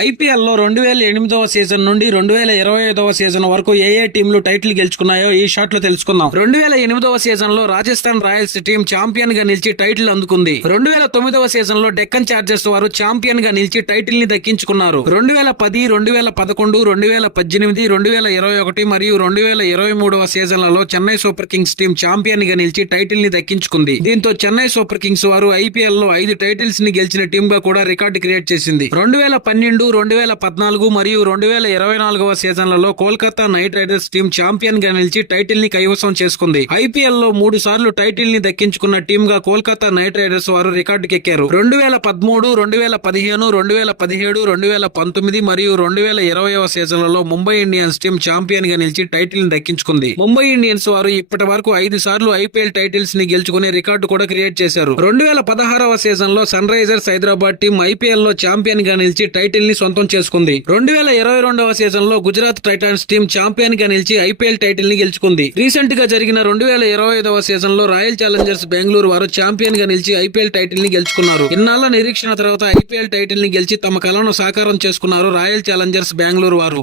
ఐపీఎల్లో 2008వ సీజన్ నుండి 2025వ సీజన్ వరకు ఏ టీంలు టైటిల్ గెలుచుకున్నాయో ఈ షాట్ లో తెలుసుకుందాం. 2008వ సీజన్ లో రాజస్థాన్ రాయల్స్ టీం ఛాంపియన్ గా నిలిచి టైటిల్ అందుకుంది. 2009వ సీజన్ లో డెక్కన్ చార్జర్స్ వారు ఛాంపియన్ గా నిలిచి టైటిల్ ని దక్కించుకున్నారు. 2010, 2011, 2018, 2021 మరియు 2023వ సీజన్లలో Chennai super Kings team champion గా నిలిచి టైటిల్ ని దక్కించుకుంది. దీంతో చెన్నై సూపర్ కింగ్స్ వారు ఐపీఎల్ లో 5 టైటిల్స్ ని గెలిచిన టీం గా కూడా రికార్డు క్రియేట్ చేసింది. 2012, 2014 మరియు 2024వ సీజన్లలో Kolkata night riders team champion గా నిలిచి టైటిల్ ని కైవసం చేసుకుంది. ఐపీఎల్ లో 3 సార్లు టైటిల్ ని దక్కించుకున్న టీం గా కోల్కతా నైట్ రైడర్స్ వారు రికార్డుకెక్కారు. 2013, 2015, 2017, 2019 మరియు 2020వ సీజన్లలో ముంబై ఇండియన్స్ టీం ఛాంపియన్ గా నిలిచి టైటిల్ ని దక్కించుకుంది. ముంబై ఇండియన్స్ వారు ఇప్పటి వరకు 5 సార్లు ఐపీఎల్ టైటిల్స్ ని గెలుచుకునే రికార్డు కూడా క్రియేట్ చేశారు. 2016వ సీజన్ లో sun Risers Hyderabad team IPL లో ఛాంపియన్ గా నిలిచి టైటిల్ ని సొంతం చేసుకుంది. 2022వ సీజన్ లో గుజరాత్ టైటాన్స్ టీం ఛాంపియన్ గా నిలిచి ఐపీఎల్ టైటిల్ ని గెలుచుకుంది. రీసెంట్ గా జరిగిన 2025వ సీజన్ లో రాయల్ ఛాలెంజర్స్ బెంగళూరు వారు ఛాంపియన్ గా నిలిచి ఐపీఎల్ టైటిల్ ని గెలుచుకున్నారు. ఇన్నాళ్ల నిరీక్షణ తర్వాత ఐపీఎల్ టైటిల్ ని గెలిచి తమ కలను సాకారం చేసుకున్నారు రాయల్ ఛాలెంజర్స్ బెంగళూరు వారు.